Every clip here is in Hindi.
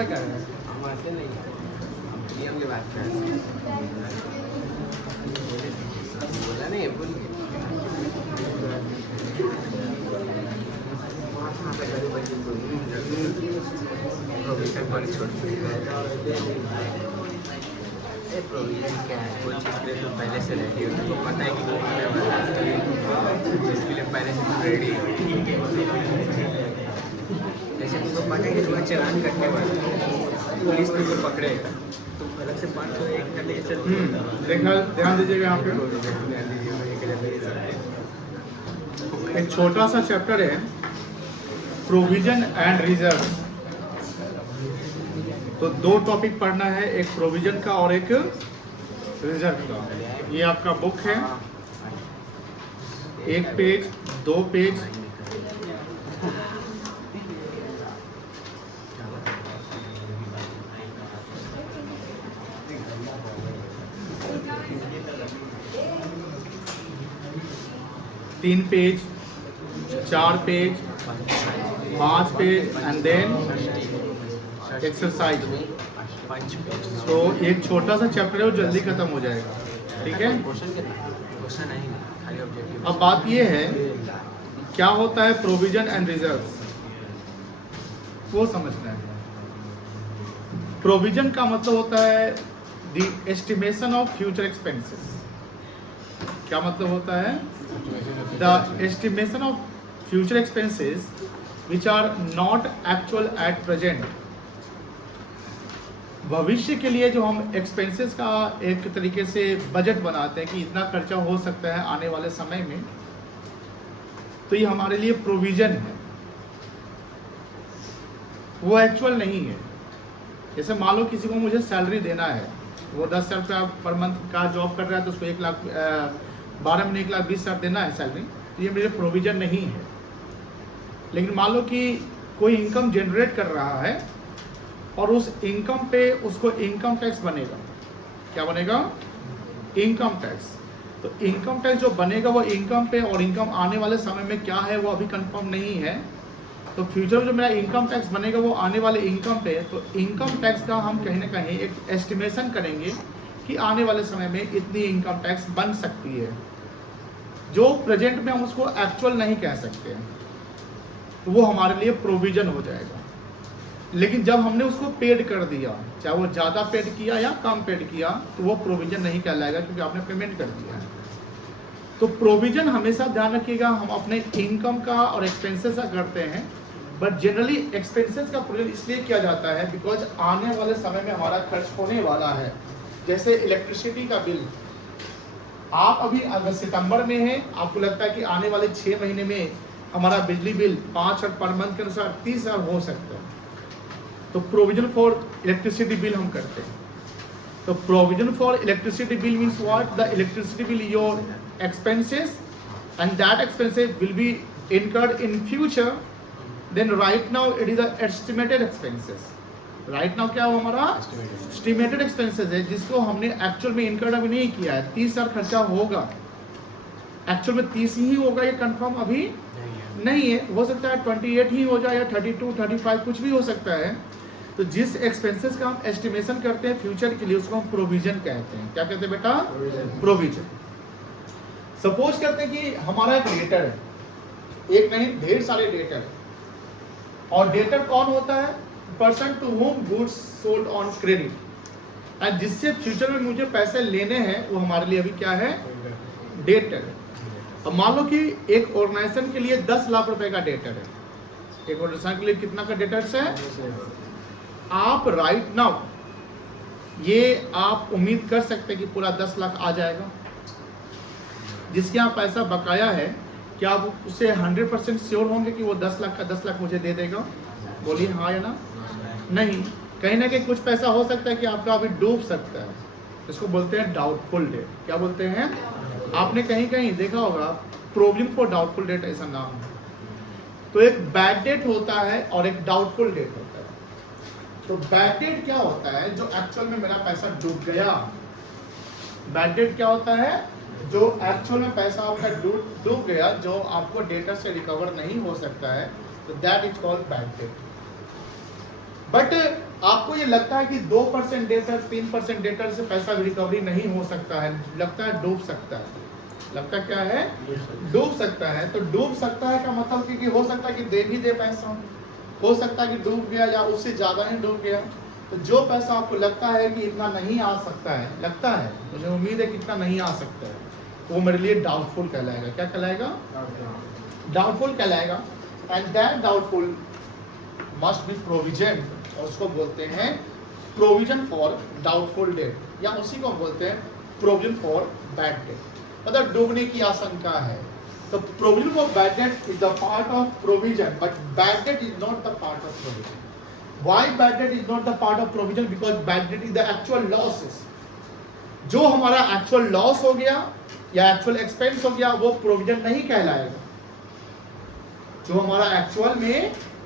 ऐसा क्या है? हम ऐसे नहीं, हम नियम की बात कर रहे हैं। बोला नहीं है, बोल प्रोविजन पर छोड़ प्रोविजन क्या है? कोई चीज़ के लिए तो पहले से रेडी हो, तुमको पता है कि वो होने वाला है, इसके लिए पहले से रेडी जैसे तुमको पता है कि तुम्हें चालान कटने वाला है, पुलिस तुमको पकड़ेगा, तुम अलग से 500 एक कर लेके चल। देखना, ध्यान दीजिएगा यहाँ पे एक छोटा सा चैप्टर है, प्रोविजन एंड रिजर्व। तो दो टॉपिक पढ़ना है, एक प्रोविजन का और एक रिजर्व का। ये आपका बुक है, एक पेज, दो पेज, तीन पेज, चार page, 5 page and then exercise. तो एक छोटा सा चैप्टर है वो जल्दी खत्म हो जाएगा, ठीक है। क्वेश्चन नहीं, खाली ऑब्जेक्टिव। अब बात ये है, क्या होता है प्रोविजन एंड रिजर्व, वो समझना है। प्रोविजन का मतलब होता है the estimation of future expenses. क्या मतलब होता है? The estimation of future expenses which are not actual at present. भविष्य के लिए जो हम एक्सपेंसेस का एक तरीके से बजट बनाते हैं कि इतना खर्चा हो सकता है आने वाले समय में, तो ये हमारे लिए प्रोविजन है, वो एक्चुअल नहीं है। जैसे मान लो किसी को मुझे सैलरी देना है, वो 10,000 रुपया पर मंथ का जॉब कर रहा है, तो उसको 12 महीने 1,20,000 देना है सैलरी, तो ये मेरे प्रोविजन नहीं है। लेकिन मान लो कि कोई इनकम जनरेट कर रहा है और उस इनकम पे उसको इनकम टैक्स बनेगा। क्या बनेगा? Income tax. तो इनकम टैक्स जो बनेगा वो इनकम पे, और इनकम आने वाले समय में क्या है वो अभी कंफर्म नहीं है। तो फ्यूचर में जो मेरा इनकम टैक्स बनेगा वो आने वाले इनकम पे, तो इनकम टैक्स का हम कहीं ना कहीं एक एस्टिमेशन करेंगे कि आने वाले समय में इतनी इनकम टैक्स बन सकती है, जो प्रेजेंट में हम उसको एक्चुअल नहीं कह सकते हैं, तो वो हमारे लिए प्रोविजन हो जाएगा। लेकिन जब हमने उसको पेड कर दिया, चाहे वो ज़्यादा पेड किया या कम पेड किया, तो वो प्रोविजन नहीं कहलाएगा, क्योंकि आपने पेमेंट कर दिया है। तो प्रोविजन हमेशा ध्यान रखिएगा, हम अपने इनकम का और एक्सपेंसेस का करते हैं, बट जनरली एक्सपेंसेस का प्रोविजन इसलिए किया जाता है बिकॉज आने वाले समय में हमारा खर्च होने वाला है। जैसे इलेक्ट्रिसिटी का बिल, आप अभी अगर सितंबर में है, आपको लगता है कि आने वाले 6 महीने में हमारा बिजली बिल 5,000 पर मंथ के अनुसार 30,000 हो सकता है, तो प्रोविजन फॉर इलेक्ट्रिसिटी बिल हम करते हैं। तो provision for electricity bill means what? The electricity bill your expenses and that expenses will be incurred in future, then right now it is the estimated expenses. right now क्या हो हमारा estimated expenses है, जिसको हमने actual में incurred अभी नहीं किया है। 30,000 खर्चा होगा, actual में 30 ही होगा, ये कंफर्म अभी नहीं है। हो सकता है 28 ही हो जाए या 32, 35 कुछ भी हो सकता है। तो जिस एक्सपेंसेस का हम एस्टिमेशन करते हैं फ्यूचर के लिए, उसको हम प्रोविजन कहते हैं। क्या कहते हैं बेटा? प्रोविजन। सपोज करते हैं कि हमारा एक डेटर है, एक नहीं ढेर सारे डेटर है, और डेटर कौन होता है? Person to whom goods sold on credit, and जिससे फ्यूचर में मुझे पैसे लेने हैं, वो हमारे लिए अभी क्या है? डेटर है। अब मान लो कि एक ऑर्गेनाइजेशन के लिए 10 लाख रुपए का डेटर है। एक ऑर्गेनाइजेशन के लिए कितना का डेटर्स है? आप राइट नाउ ये आप उम्मीद कर सकते हैं कि पूरा 10 लाख आ जाएगा। जिसके यहाँ पैसा बकाया है, क्या आप उससे 100% श्योर होंगे कि वो 10 लाख का 10 लाख मुझे दे देगा? बोलिए हाँ या ना? नहीं। कहीं ना कहीं कुछ पैसा हो सकता है कि आपका अभी डूब सकता है, इसको बोलते हैं डाउटफुल डेट। क्या बोलते हैं? आपने कहीं कहीं देखा होगा प्रोविजन फॉर डाउटफुल डेट ऐसा नाम है। तो एक बैड डेट होता है और एक डाउटफुल डेट होता है। तो बैड डेट क्या होता है? जो एक्चुअल में मेरा पैसा डूब गया। बैड डेट क्या होता है? जो एक्चुअल में पैसा आपका डूब गया, जो आपको डेटा से रिकवर नहीं हो सकता है, तो that is called bad debt. But आपको ये लगता है कि 2% डेटर 3% डेटर से पैसा रिकवरी नहीं हो सकता है, लगता है डूब सकता है, लगता क्या है डूब सकता है। तो डूब सकता है का मतलब कि हो सकता है कि दे भी दे पैसा, हो सकता है कि डूब गया या उससे ज़्यादा ही डूब गया। तो जो पैसा आपको लगता है कि इतना नहीं आ सकता है, लगता है मुझे उम्मीद है कि इतना नहीं आ सकता है, वो मेरे लिए डाउटफुल कहलाएगा। क्या कहलाएगा? डाउटफुल कहलाएगा। And that doubtful must be provision, और उसको बोलते हैं प्रोविजन फॉर डाउटफुल डेट, या उसी को बोलते हैं प्रोविजन फॉर बैड डेट, मतलब डूबने की आशंका है। तो provision for bad debt is the part of provision, but bad debt is not the part of provision. Why bad debt is not the part of provision? Because bad debt is the actual losses. जो हमारा एक्चुअल लॉस हो गया या एक्चुअल एक्सपेंस हो गया वो प्रोविजन नहीं कहलाएगा। जो हमारा एक्चुअल में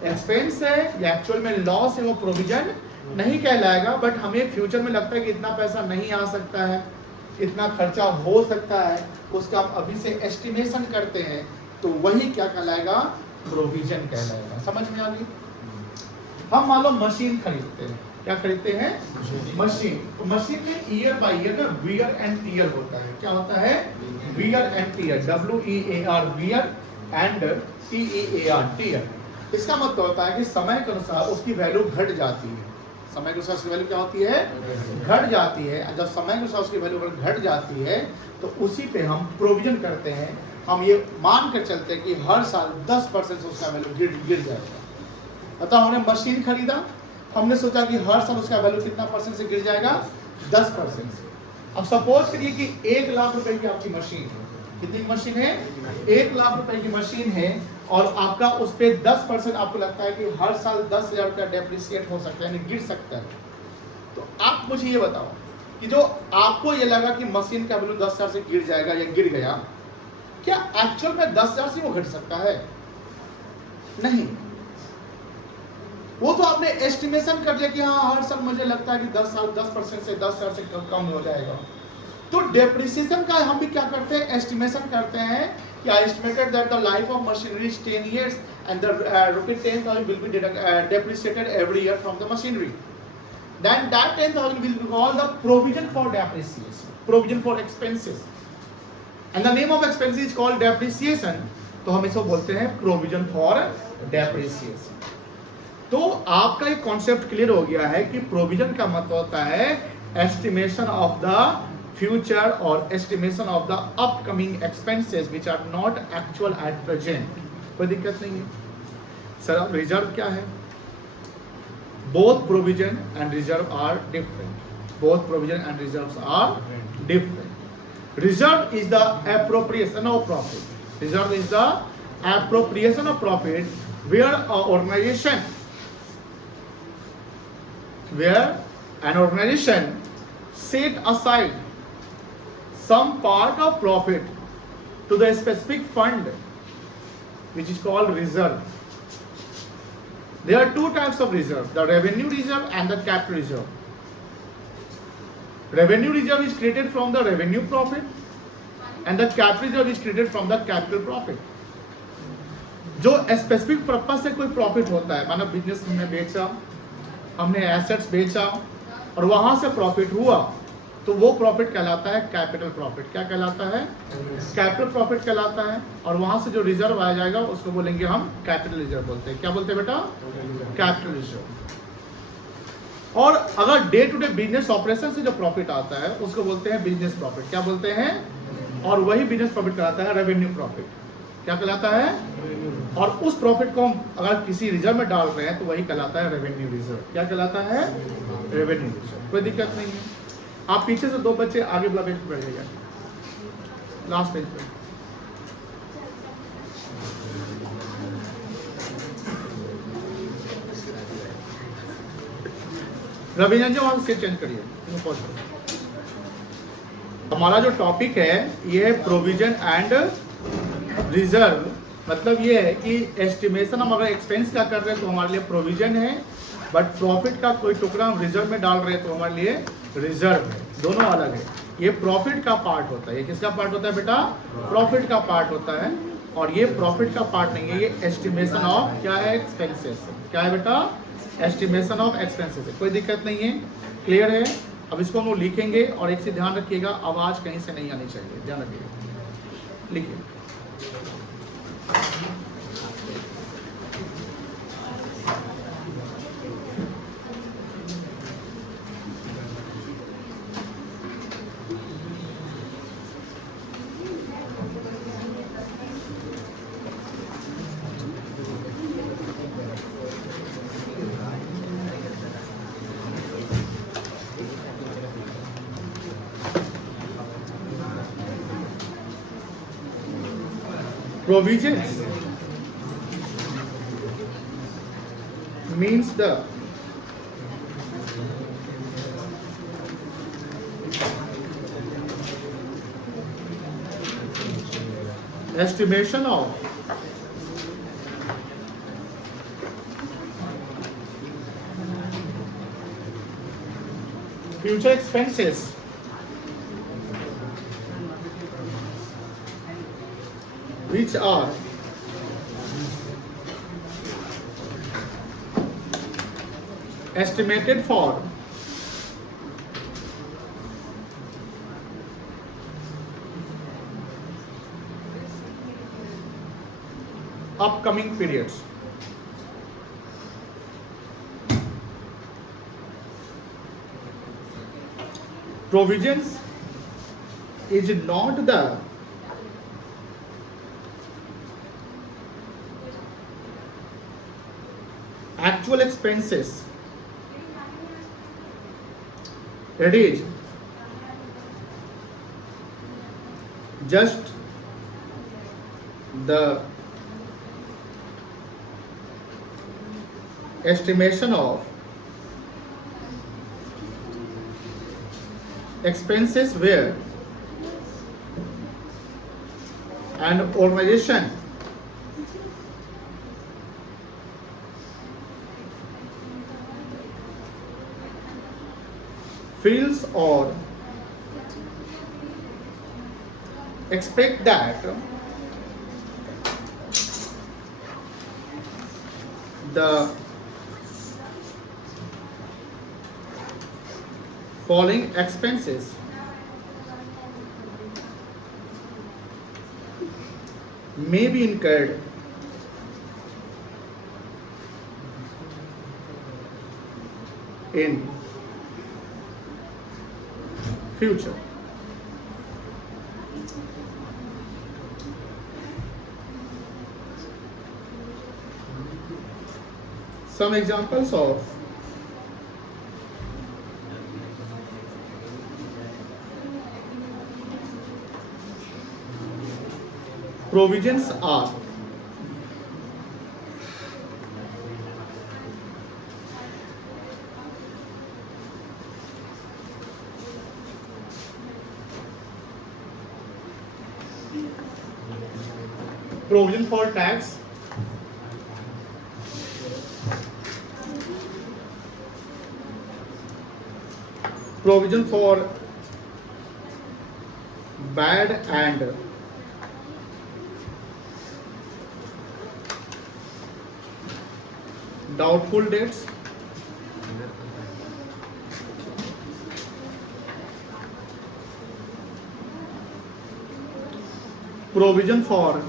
एक्सपेंस है या एक्चुअल में लॉस है वो प्रोविजन नहीं कहलाएगा। बट हमें फ्यूचर में लगता है कि इतना पैसा नहीं आ सकता है, इतना खर्चा हो सकता है, उसका हम अभी से एस्टिमेशन करते हैं, तो वही क्या कहलाएगा? प्रोविजन कहलाएगा। समझ में आ गई? हम मान लो मशीन खरीदते हैं, क्या खरीदते हैं? मशीन। तो मशीन में ईयर बाय ईयर का वियर एंड टीयर होता है। क्या होता है? Wear and tear, WEAR wear and TEAR tear. इसका मतलब होता है कि समय के अनुसार उसकी वैल्यू घट जाती है। समय के अनुसार उसकी वैल्यू क्या होती है? घट जाती है। जब समय के अनुसार उसकी वैल्यू घट जाती है तो उसी पे हम प्रोविजन करते हैं। हम ये मान कर चलते हैं कि हर साल 10% से उसका वैल्यू गिर जाएगा। अतः हमने मशीन खरीदा, हमने सोचा कि हर साल उसका वैल्यू कितना परसेंट से गिर जाएगा? 10% से। अब सपोज करिए कि 1 लाख रुपए की आपकी मशीन है। कितनी मशीन है? 1 लाख रुपए की मशीन है, और आपका उस पे 10% आपको लगता है कि हर साल 10,000 रुपया डेप्रिसिएट हो सकता है, यानी गिर सकता है। तो आप मुझे ये बताओ कि जो आपको ये लगा कि मशीन का वैल्यू 10,000 से गिर जाएगा या गिर गया, क्या एक्चुअल में 10,000 से वो घट सकता है? नहीं। वो तो आपने एस्टिमेशन कर लिया कि हाँ हर साल मुझे लगता है कि 10% से 10,000 से कम हो जाएगा। तो डेप्रिसिएशन का हम भी क्या करते हैं? एस्टिमेशन करते हैं कि I estimated that the life of machinery is 10 years and the ₹10,000 will be depreciated every year from the machinery. Then that 10,000 will be called the provision for depreciation, provision for expenses, and the name of expense is called depreciation. तो हम इसको बोलते हैं provision for depreciation. तो आपका एक कॉन्सेप्ट क्लियर हो गया है कि प्रोविजन का मतलब होता है एस्टिमेशन ऑफ द फ्यूचर और estimation of the upcoming expenses which are not actual at present. कोई दिक्कत नहीं है सर। अब रिजर्व क्या है? Both provision and reserve are different. Both provision and reserves are different. Reserve is the appropriation of profit. Reserve is the appropriation of profit where an organization set aside some part of profit to the specific fund which is called reserve. There are two types of reserve, the revenue reserve and the capital reserve. Revenue reserve is created from the revenue profit and the capital reserve is created from the capital profit. जो स्पेसिफिक पर्पस से कोई प्रॉफिट होता है, मानो बिजनेस में बेचा, हमने एसेट्स बेचा और वहां से प्रॉफिट हुआ, तो वो प्रॉफिट कहलाता है कैपिटल प्रॉफिट। क्या कहलाता है? कैपिटल प्रॉफिट कहलाता है। और वहां से जो रिजर्व आ जाएगा उसको बोलेंगे हम कैपिटल रिजर्व बोलते हैं। क्या बोलते हैं बेटा? Capital reserve. और अगर day to day business operation से जो प्रॉफिट आता है उसको बोलते हैं बिजनेस प्रॉफिट। क्या बोलते हैं? और वही बिजनेस प्रॉफिट कहलाता है रेवेन्यू प्रॉफिट। क्या कहलाता है? और उस प्रॉफिट को हम अगर किसी रिजर्व में डाल रहे हैं तो वही कहलाता है रेवेन्यू रिजर्व। क्या कहलाता है? Revenue reserve. कोई दिक्कत नहीं है। आप पीछे से 2 बच्चे आगे वाला बेंच पर बैठिएगा, लास्ट बेंच पे। रविंद्र जी वहां से चेंज करिए। हमारा जो टॉपिक है ये प्रोविजन एंड रिजर्व। मतलब ये है कि एस्टिमेशन हम अगर एक्सपेंस का कर रहे हैं तो हमारे लिए प्रोविजन है, बट प्रॉफिट का कोई टुकड़ा हम रिजर्व में डाल रहे हैं तो हमारे लिए रिजर्व है। दोनों अलग है। ये प्रॉफिट का पार्ट होता है। ये किसका पार्ट होता है बेटा? प्रॉफिट का पार्ट होता है। और ये प्रॉफिट का पार्ट नहीं है, ये एस्टिमेशन ऑफ क्या है? एक्सपेंसेस। क्या है बेटा? एस्टिमेशन ऑफ एक्सपेंसेस है, कोई दिक्कत नहीं है, क्लियर है। अब इसको हम लोग लिखेंगे और एक चीज ध्यान रखिएगा, आवाज कहीं से नहीं आनी चाहिए, ध्यान रखिएगा, लिखिए। Provisions means the estimation of future expenses which are estimated for upcoming periods. Provisions is not the actual expenses, it is just the estimation of expenses where an organization feels or expect that the following expenses may be incurred in future. Some examples of provisions are provision for tax, provision for bad and doubtful debts, provision for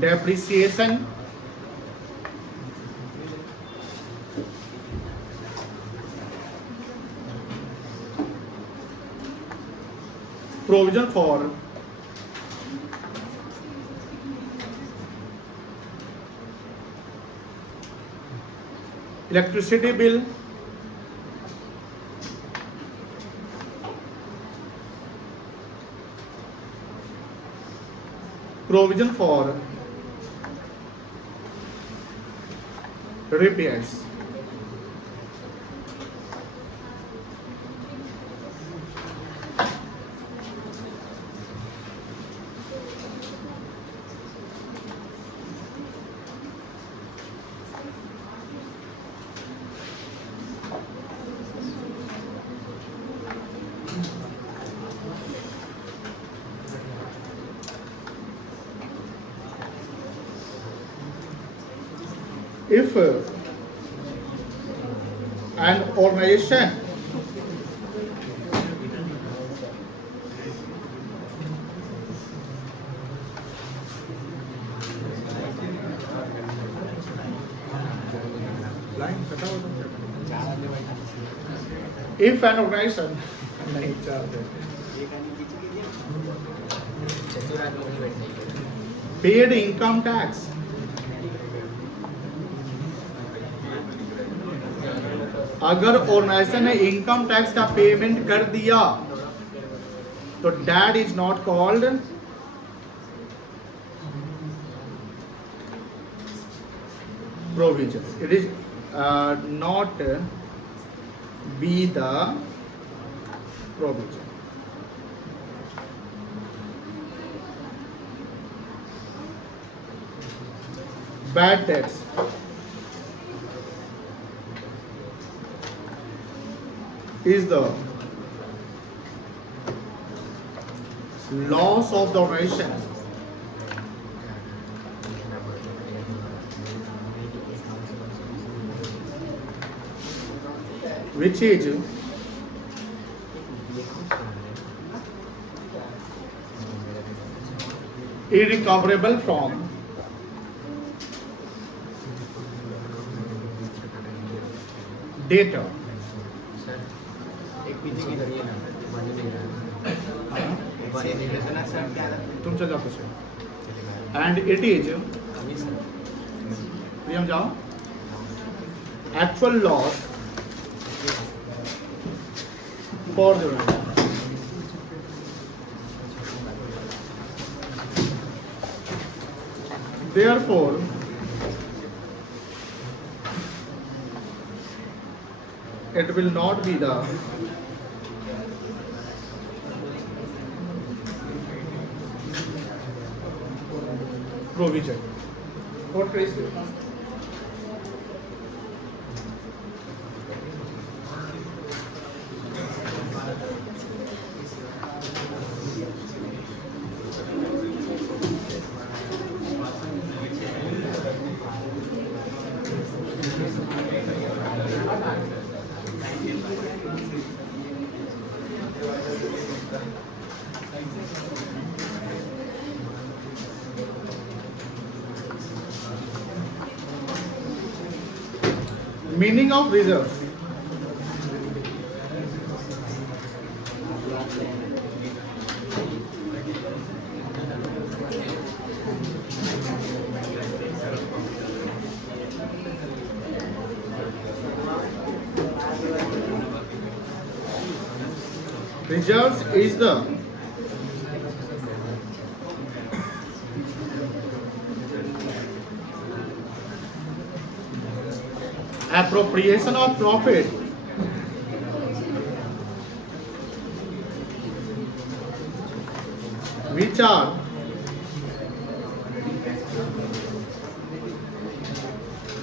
depreciation, provision for electricity bill, provision for repairs. if an organization if an organization नहीं चाहते paid income tax अगर ऑर्गेनाइजेशन ने इनकम टैक्स का पेमेंट कर दिया तो that is not called provision. It is not be the provision. Bad tax is the loss of the organization which is irrecoverable from debtor. तुम चल जाओ कुछ एंड इट इज प्रियम जाओ actual loss for the therefore it will not be the provision. What case? Meaning of reserves. Reserves is the appropriation of profit which are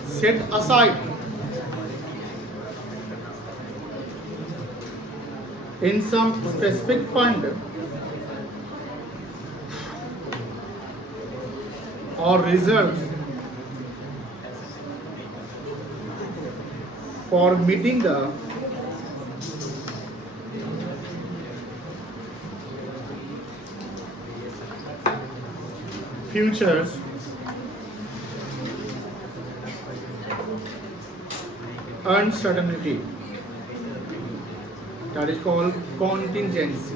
set aside in some specific fund or reserves for meeting the futures uncertainty. That is called contingency.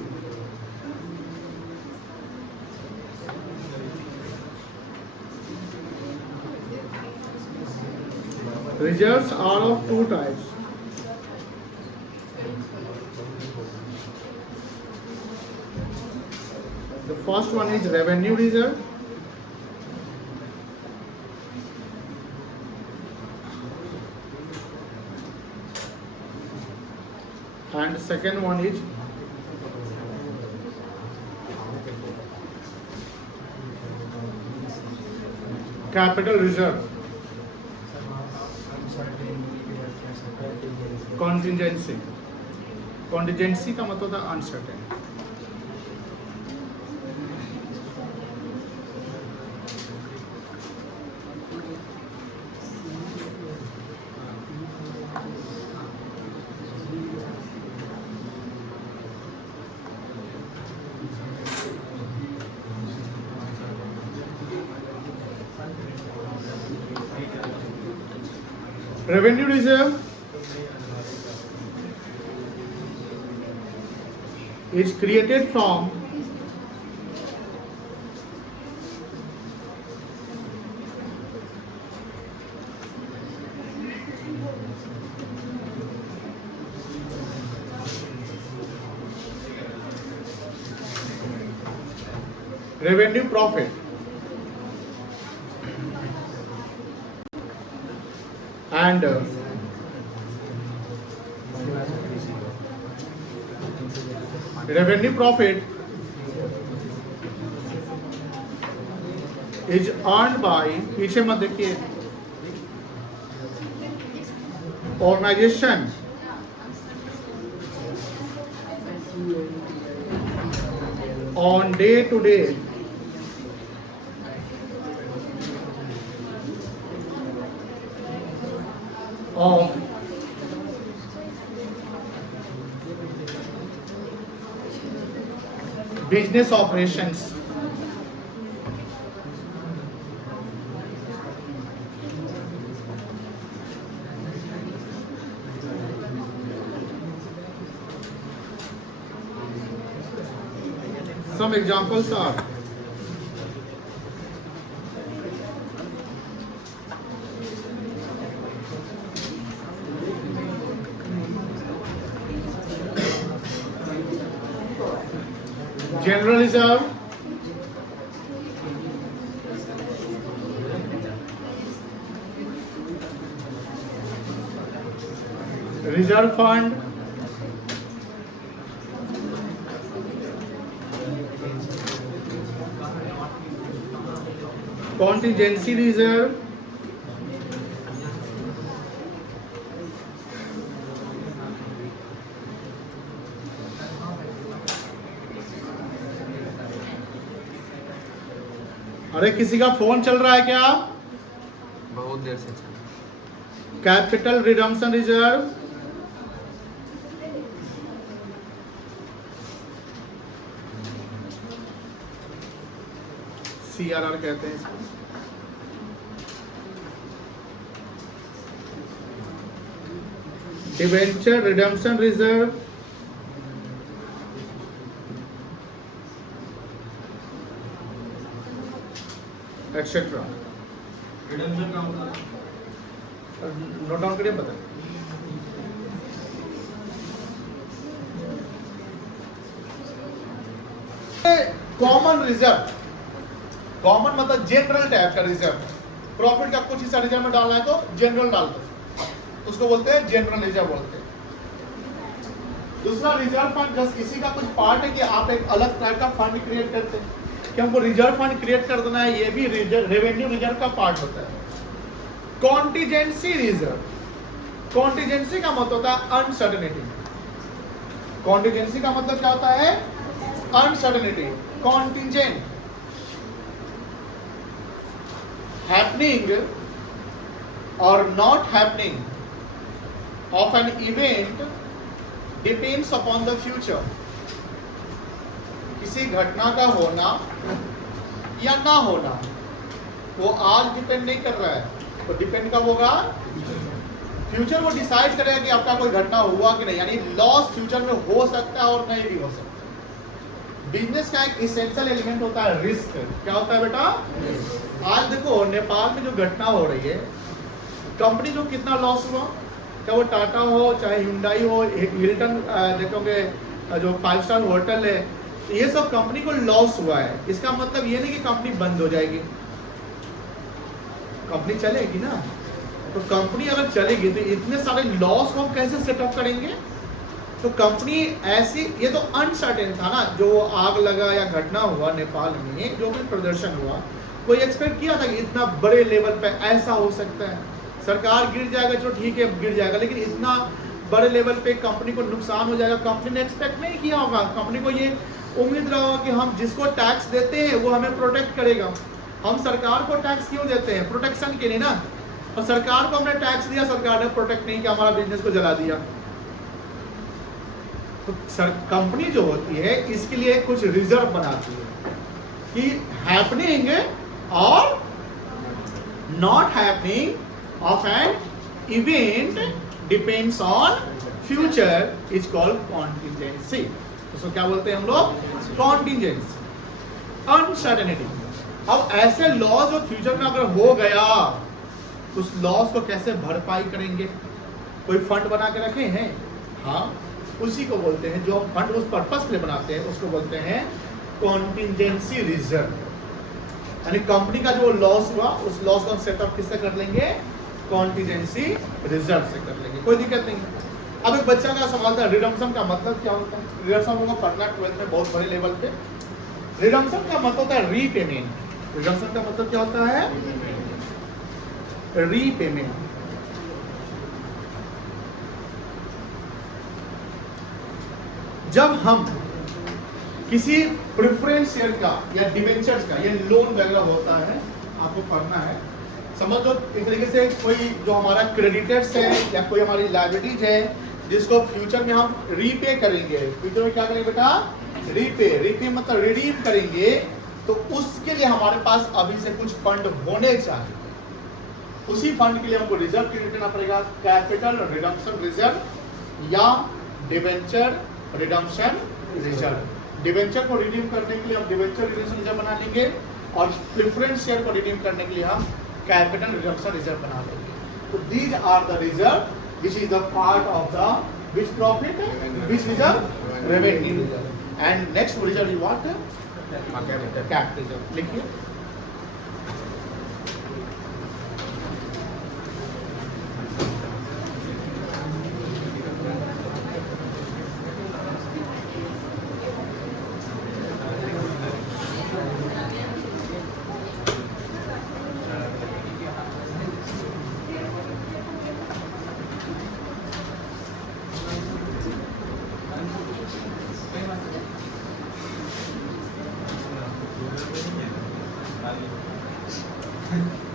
Reserves are of two types. The first one is revenue reserve. And the second one is capital reserve. Contingency. Contingency का मतलब था uncertain. Revenue reserve is created from revenue profit and revenue profit is earned by, पीछे मत देखिए, organization on day-to-day of business operations. Some examples are general reserve, reserve fund, contingency reserve, अरे किसी का फोन चल रहा है क्या? बहुत देर से चल। कैपिटल रिडम्पशन रिजर्व, CRR कहते हैं इसको। Debenture redemption reserve, etcetera. Redemption का मतलब नोट डाउन करिए, पता कॉमन रिजर्व, कॉमन मतलब जनरल टाइप का रिजर्व। प्रॉफिट का कुछ हिस्सा रिजर्व में डालना है तो जनरल डाल दो, उसको बोलते हैं जनरल रिजर्व बोलते हैं। दूसरा रिजर्व फंड, जस्ट किसी का कुछ पार्ट है कि आप एक अलग टाइप का फंड क्रिएट करते हैं कि हमको रिजर्व फंड क्रिएट कर देना है, ये भी रेवेन्यू रिजर्व का पार्ट होता है। कॉन्टिजेंसी रिजर्व, कॉन्टिजेंसी का मतलब होता है अनसर्टेनिटी। कॉन्टिजेंसी का मतलब क्या होता है? अनसर्टेनिटी। कॉन्टिजेंट, हैपनिंग और not happening of an event depends upon the future. किसी घटना का होना या ना होना वो आज डिपेंड नहीं कर रहा है, वो डिपेंड कब होगा? फ्यूचर वो डिसाइड करेगा कि आपका कोई घटना हुआ कि नहीं, यानी लॉस फ्यूचर में हो सकता है और नहीं भी हो सकता है। बिजनेस का एक इसेंशियल एलिमेंट होता है रिस्क। क्या होता है बेटा? आज देखो नेपाल में जो घटना हो रही है, कंपनी जो कितना लॉस हुआ, चाहे वो टाटा हो, चाहे हुंडई हो, हिल्टन देखोगे जो 5 स्टार होटल है, ये सब कंपनी को लॉस हुआ है। इसका मतलब ये नहीं कि कंपनी बंद हो जाएगी, कंपनी चलेगी ना। तो कंपनी अगर चलेगी तो इतने सारे लॉस को हम कैसे सेटअप करेंगे? तो कंपनी ऐसी, ये तो अनसर्टेन था ना, जो आग लगा या घटना हुआ नेपाल में, जो भी प्रदर्शन हुआ, कोई एक्सपेक्ट किया था कि इतना बड़े लेवल पे ऐसा हो सकता है? सरकार गिर जाएगा, चलो ठीक है गिर जाएगा, लेकिन इतना बड़े लेवल पे कंपनी को नुकसान हो जाएगा, कंपनी ने एक्सपेक्ट नहीं किया होगा। कंपनी को ये उम्मीद रहा होगा कि हम जिसको टैक्स देते हैं वो हमें प्रोटेक्ट करेगा। हम सरकार को टैक्स क्यों देते हैं? प्रोटेक्शन के लिए ना। और सरकार को हमने टैक्स दिया, सरकार ने प्रोटेक्ट नहीं किया, हमारा बिजनेस को जला दिया। तो कंपनी जो होती है इसके लिए कुछ रिजर्व बनाती है कि हैपनिंग और not happening of an event depends on future is called contingency. उसको क्या बोलते हैं हम लोग? Contingency, uncertainty. अब ऐसे लॉस जो फ्यूचर में अगर हो गया, उस लॉस को कैसे भरपाई करेंगे? कोई फंड बना के रखे हैं? हाँ, उसी को बोलते हैं, जो हम फंड उस पर्पस के लिए बनाते हैं उसको बोलते हैं कॉन्टिजेंसी रिजर्व। यानी कंपनी का जो लॉस हुआ उस लॉस को हम सेटअप किससे कर लेंगे? कॉन्टिजेंसी रिजर्व से कर लेंगे, कोई दिक्कत नहीं। अब एक बच्चा का सवाल था, रिडम्पशन का मतलब क्या होता है? रिडम्पशन हम लोग पढ़ना 12th में बहुत बड़े लेवल पे। रिडम्पशन का मतलब होता है रीपेमेंट। रिडम्पशन का मतलब क्या होता है? रीपेमेंट। जब हम किसी प्रेफरेंस शेयर का या डिवेंचर्स का या लोन वगैरह होता है, आपको पढ़ना है, समझ लो एक तरीके से कोई जो हमारा क्रेडिटर्स है या कोई हमारी लायबिलिटीज है जिसको फ्यूचर में हम रीपे करेंगे। फ्यूचर में क्या करेंगे बेटा? रीपे मतलब रिडीम करेंगे। तो उसके लिए हमारे पास अभी से कुछ फंड होने चाहिए। उसी फंड के लिए हमको रिजर्व क्रिएट करना पड़ेगा, कैपिटल रिडम्पशन रिजर्व या डिवेंचर रिडम्पशन रिजर्व। डिवेंचर को रिडीम करने के लिए हम डिवेंचर रिडम्पशन रिजर्व बना लेंगे और प्रेफरेंस शेयर को रिडीम करने के लिए हम कैपिटल रिडम्पशन रिजर्व बना लेंगे। तो these are the reserve which is the part of the which profit, which reserve? Revenue reserve. And next reserve is what? Capital reserve. लिखिए।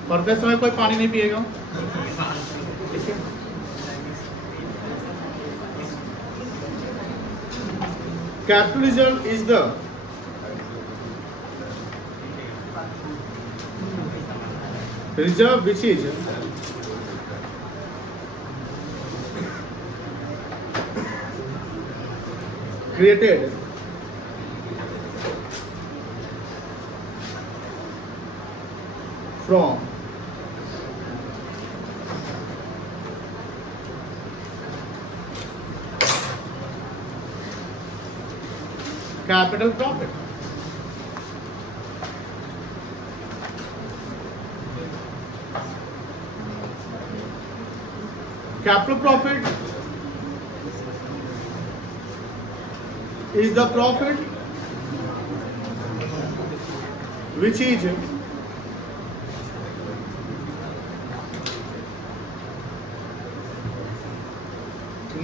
पढ़ते समय कोई पानी नहीं पिएगा। Capital reserve is the reserve which is created from capital profit. Capital profit is the profit which is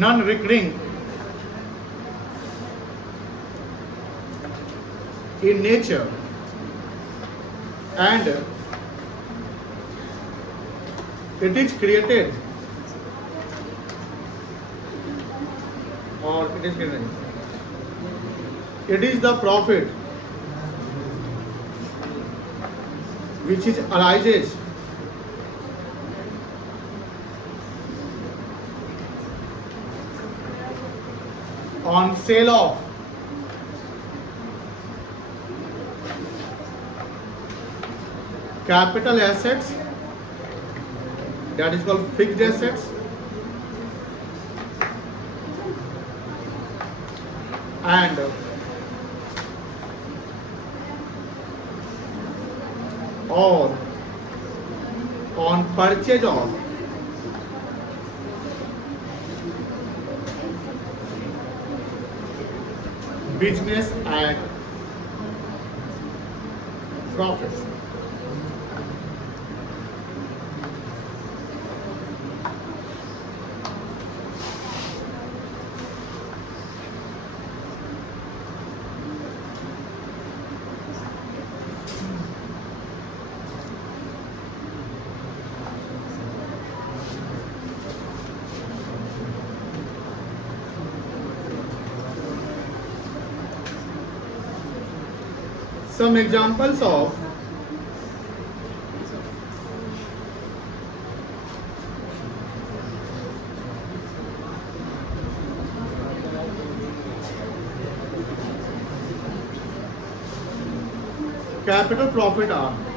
non-recurring in nature and it is created or it is created. It is the profit which is arises on sale of capital assets, that is called fixed assets, and or on purchase of business at profit. Some examples of capital profit are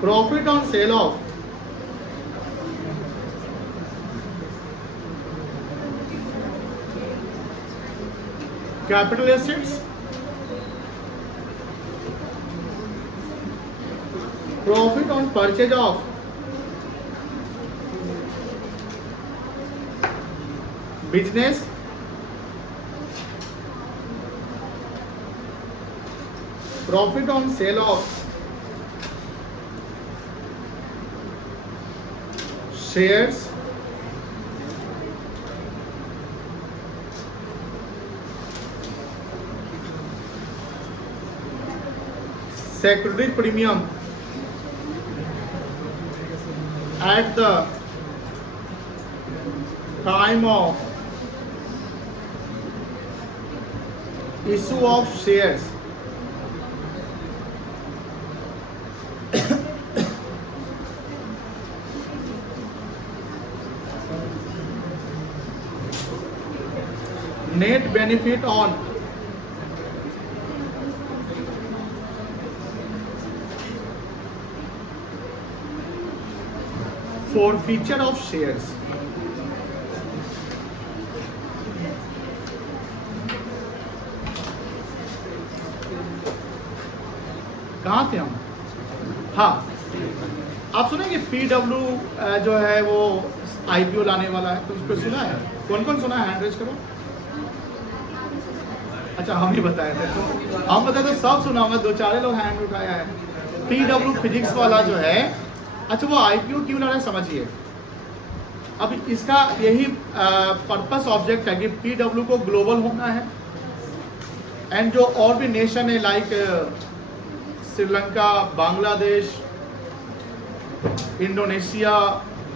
profit on sale of capital assets, profit on purchase of business, profit on sale of shares, security premium at the time of issue of shares, net benefit on forfeiture of shares, कहाँ थे हम? हाँ, आप सुनेंगे PW जो है वो IPO लाने वाला है, तो उसको सुना है? कौन कौन सुना है? हैंड रेज करो। अच्छा, हम ही बताए थे, तो हम बताए तो सब सुना होगा, 2-4 लोग हैंड उठाया है। PW फिजिक्स वाला जो है, अच्छा वो IPO क्यों ला रहा है समझिए। अब इसका यही पर्पस ऑब्जेक्ट है कि PW को ग्लोबल होना है, एंड जो और भी नेशन है लाइक श्रीलंका, बांग्लादेश, इंडोनेशिया,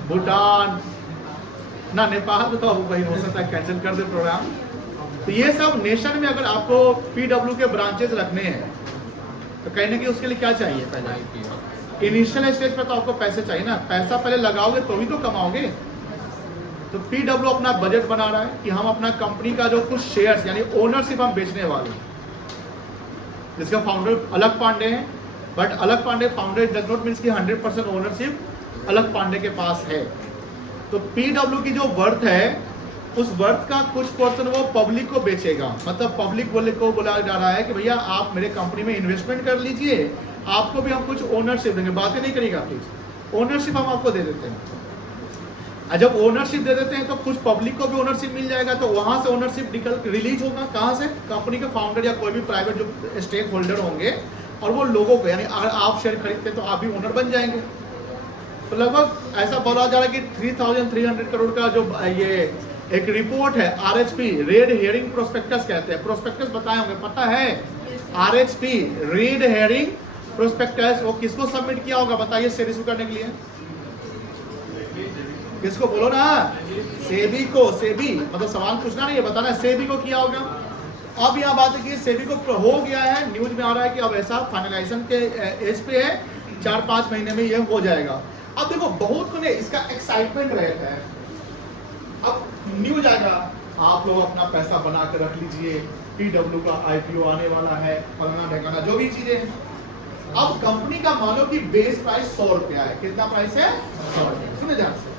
भूटान, ना नेपाल तो वही हो सकता है कैंसिल कर दे प्रोग्राम। तो ये सब नेशन में अगर आपको PW के ब्रांचेस रखने हैं तो कहीं ना कहीं उसके लिए क्या चाहिए? पहले इनिशियल स्टेज पर तो आपको पैसे चाहिए ना, पैसा पहले लगाओगे तो ही तो कमाओगे। तो PW अपना बजट बना रहा है कि हम अपना कंपनी का जो कुछ शेयर्स यानी ओनरशिप हम बेचने वाले हैं, जिसका फाउंडर अलग पांडे हैं, बट अलग Pandey founder does not means कि 100% ओनरशिप अलग पांडे के पास है। तो PW की जो वर्थ है उस वर्थ का कुछ पोर्शन वो पब्लिक को बेचेगा, मतलब पब्लिक को बोला जा रहा है कि भैया आप मेरे कंपनी में इन्वेस्टमेंट कर लीजिए, आपको भी हम कुछ ओनरशिप देंगे। बातें नहीं करेगा प्लीज, ओनरशिप हम आपको दे देते हैं। जब ओनरशिप दे देते हैं तो कुछ पब्लिक को भी ओनरशिप मिल जाएगा, तो वहां से ओनरशिप रिलीज होगा। कहाँ से? कंपनी के फाउंडर या कोई भी प्राइवेट जो स्टेक होल्डर होंगे, और वो लोगों को, यानी अगर आप शेयर खरीदते हैं तो आप भी ओनर बन जाएंगे। तो लगभग ऐसा बोला जा रहा है कि 3,300 करोड़ का जो ये एक रिपोर्ट है RHP, रेड हेयरिंग प्रोस्पेक्टस कहते हैं। प्रोस्पेक्टस बताए होंगे, पता है? RHP, रेड हेयरिंग प्रोस्पेक्टस, वो किसको सबमिट किया होगा बताइए शेयर इशू करने के लिए? किसको? बोलो ना। सेबी को। सेबी मतलब सवाल पूछना नहीं है, बताना है सेबी को किया होगा। अब यहाँ बात है कि सेबी को हो गया है, न्यूज में आ रहा है कि अब ऐसा फाइनलाइजेशन के एज पे है, 4-5 महीने में ये हो जाएगा। अब देखो बहुत को इसका एक्साइटमेंट रहता है, अब न्यूज आएगा, आप लोग अपना पैसा बना कर रख लीजिए, PW का IPO आने वाला है, फलाना ढकाना जो भी चीजें हैं। अब कंपनी का मानो कि बेस प्राइस 100 रुपया है। कितना प्राइस है? 100 रुपया। सुने ध्यान से,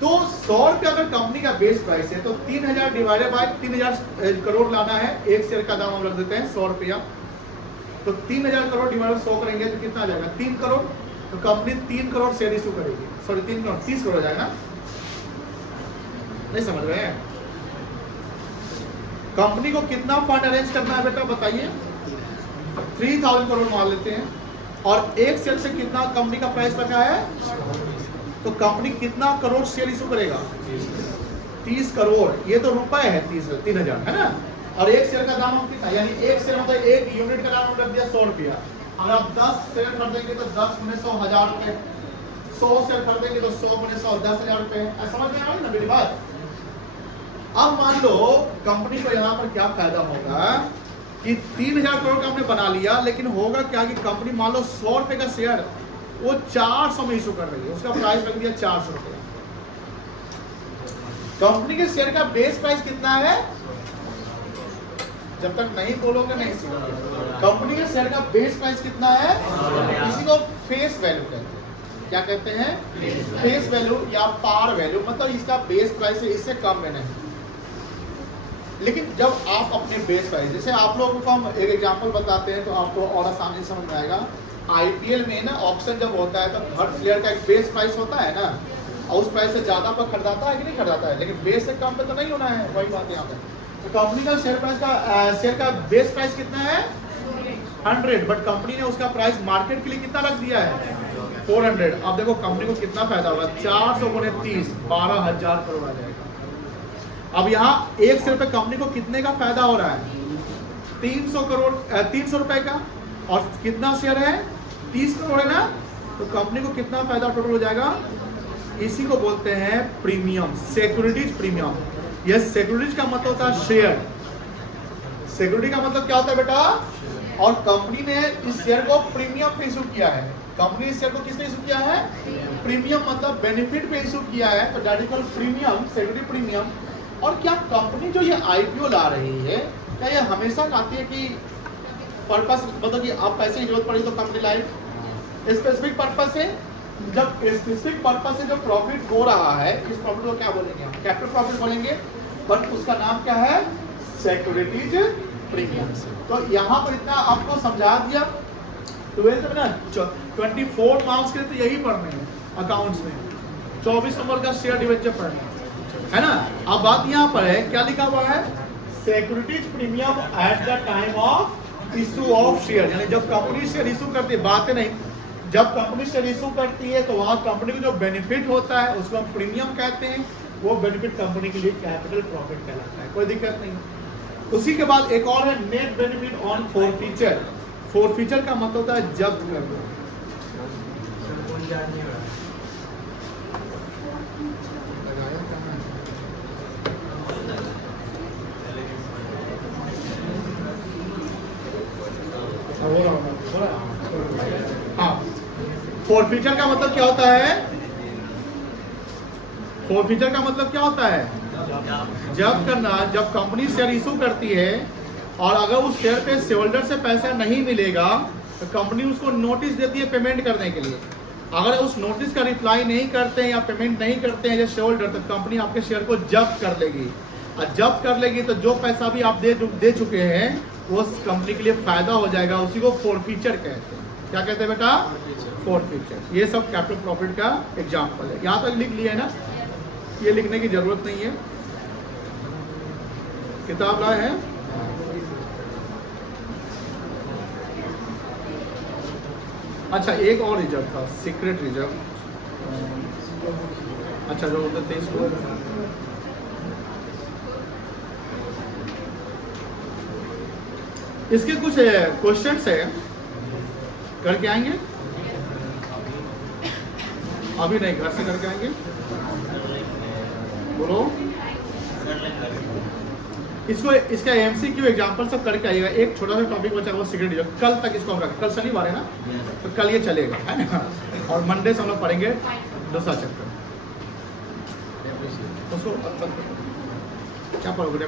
तो 100 रुपया अगर कंपनी का बेस प्राइस है तो 3000 डिवाइडेड बाय 3000 करोड़ लाना है। एक शेयर का दाम हम रख देते हैं 100 रुपया, तो 3000 करोड़ डिवाइड 100 करेंगे तो कितना आ जाएगा? 3 करोड़। तो कंपनी 3 करोड़ शेयर इशू करेगी, सॉरी 3 करोड़ 30 करोड़ हो जाएगा ना? नहीं समझ रहे हैं? कंपनी को कितना फंड अरेंज करना है बेटा बताइए? 3000 करोड़ मान लेते हैं, और एक शेयर से कितना कंपनी का प्राइस रखा है? तो कंपनी कितना करोड़ शेयर इशू करेगा? 30 करोड़। ये तो रुपए है, 3000 है ना, और एक शेयर का दाम हम कितना, यानी एक शेयर मतलब एक यूनिट का दाम रख दिया 100 रुपया। अगर आप 10 शेयर खरीदेंगे तो 10 × 100 1000 रुपए, 100 शेयर खरीदेंगे तो 100 × 100 10,000 रुपए। समझ में आ रही ना मेरी बात? अब मान लो कंपनी को यहाँ पर क्या फायदा होगा कि 3000 करोड़ का हमने बना लिया, लेकिन होगा क्या कि कंपनी मान लो 100 रुपए का शेयर वो 400 में इशू कर रही है, उसका प्राइस रख दिया 400 रुपया। कंपनी के शेयर का बेस प्राइस कितना है? जब तक नहीं बोलोगे नहीं सीखोगे। कंपनी के शेयर का बेस प्राइस कितना है? इसी को फेस वैल्यू कहते हैं। क्या कहते हैं? फेस वैल्यू या पार वैल्यू, मतलब इसका बेस प्राइस है, इससे कम में नहीं। लेकिन जब आप अपने बेस प्राइस, जैसे आप लोगों को हम एक एग्जांपल बताते हैं तो आपको और आसानी समझ में आएगा। आईपीएल में ना ऑक्शन जब होता है तो हर प्लेयर का एक बेस प्राइस होता है ना, और उस प्राइस से ज़्यादा पर खरीदाता है कि नहीं खरीदाता है, लेकिन बेस से कम पे तो नहीं होना है। वही बात यहाँ पे। तो कंपनी का शेयर का बेस प्राइस कितना है? 100, बट कंपनी ने उसका प्राइस मार्केट के लिए कितना रख दिया है? 400। अब देखो कंपनी को कितना फायदा होगा? 400 गुने 30, 12,000 करोड़ आ जाएगा। अब यहाँ एक शेयर पे कंपनी को कितने का फायदा हो रहा है? 300 करोड़, 300 रुपए का। और कितना शेयर है? 30 करोड़ है ना, तो कंपनी को कितना फायदा टोटल हो जाएगा? इसी को बोलते हैं प्रीमियम, सिक्योरिटीज प्रीमियम। यह सिक्योरिटीज का मतलब होता है शेयर। सिक्योरिटी का मतलब क्या होता है बेटा? और कंपनी ने इस शेयर को प्रीमियम पे इशू किया है। कंपनी इस शेयर को किसने इशू किया है? प्रीमियम, मतलब बेनिफिट पे इशू किया है, तो that is called premium, security premium. और क्या कंपनी जो ये आईपीओ ला रही है, क्या ये हमेशा लाती है कि पर्पस, मतलब कि आप पैसे की जरूरत पड़ी तो कंपनी लाए? स्पेसिफिक पर्पस से, जब स्पेसिफिक पर्पस से जो प्रॉफिट हो रहा है, इस प्रॉफिट को क्या बोलेंगे हम? कैपिटल प्रॉफिट बोलेंगे, बट उसका नाम क्या है? Securities premium. तो यहाँ पर इतना आपको समझा दिया। 12th में ना 24 मार्क्स के लिए तो यही पढ़ने हैं अकाउंट्स में, 24 नंबर का शेयर डिवेंचर पढ़ना है ना। अब बात यहाँ पर है, क्या लिखा हुआ है? Securities premium at the time of issue of share, यानी जब कंपनी शेयर इशू करती है, बातें नहीं, जब कंपनी शेयर इशू करती है तो वहाँ कंपनी को जो बेनिफिट होता है उसको हम प्रीमियम कहते हैं। वो बेनिफिट कंपनी के लिए कैपिटल प्रॉफिट कहलाता है, कोई दिक्कत नहीं। उसी के बाद एक और है net benefit on forfeiture. Forfeiture का मतलब होता है जब्त कर दो। हाँ, फोरफीचर का मतलब क्या होता है? फोरफीचर का मतलब क्या होता है? जब्त करना। जब कंपनी शेयर इशू करती है और अगर उस शेयर पे शेयर होल्डर से पैसा नहीं मिलेगा तो कंपनी उसको नोटिस देती है पेमेंट करने के लिए। अगर उस नोटिस का रिप्लाई नहीं करते हैं या पेमेंट नहीं करते हैं शेयर होल्डर, तो कंपनी आपके शेयर को जब्त कर लेगी। और जब्त कर लेगी तो जो पैसा भी आप दे चुके हैं वो कंपनी के लिए फायदा हो जाएगा। उसी को फोरफीचर कहते हैं। क्या कहते हैं बेटा? फोरफीचर। ये सब कैपिटल प्रॉफिट का एग्जाम्पल है। यहाँ तक लिख लिया है ना, ये लिखने की जरूरत नहीं है। किताब लाए हैं? अच्छा, एक और रिजर्व था, सीक्रेट रिजर्व। अच्छा, जो बोलते थे इसको, इसके कुछ क्वेश्चंस है, करके आएंगे? अभी नहीं, घर से करके आएंगे। बोलो। इसको, इसका एमसीक्यू एग्जांपल सब करके आइएगा। एक छोटा सा टॉपिक बचा वो सीक्रेट रिजर्व, कल तक इसको हम रखें। कल शनिवार है ना, तो कल ये चलेगा, है ना। और मंडे से हम लोग पढ़ेंगे दूसरा चैप्टर। उसको क्या पढ़ोगे?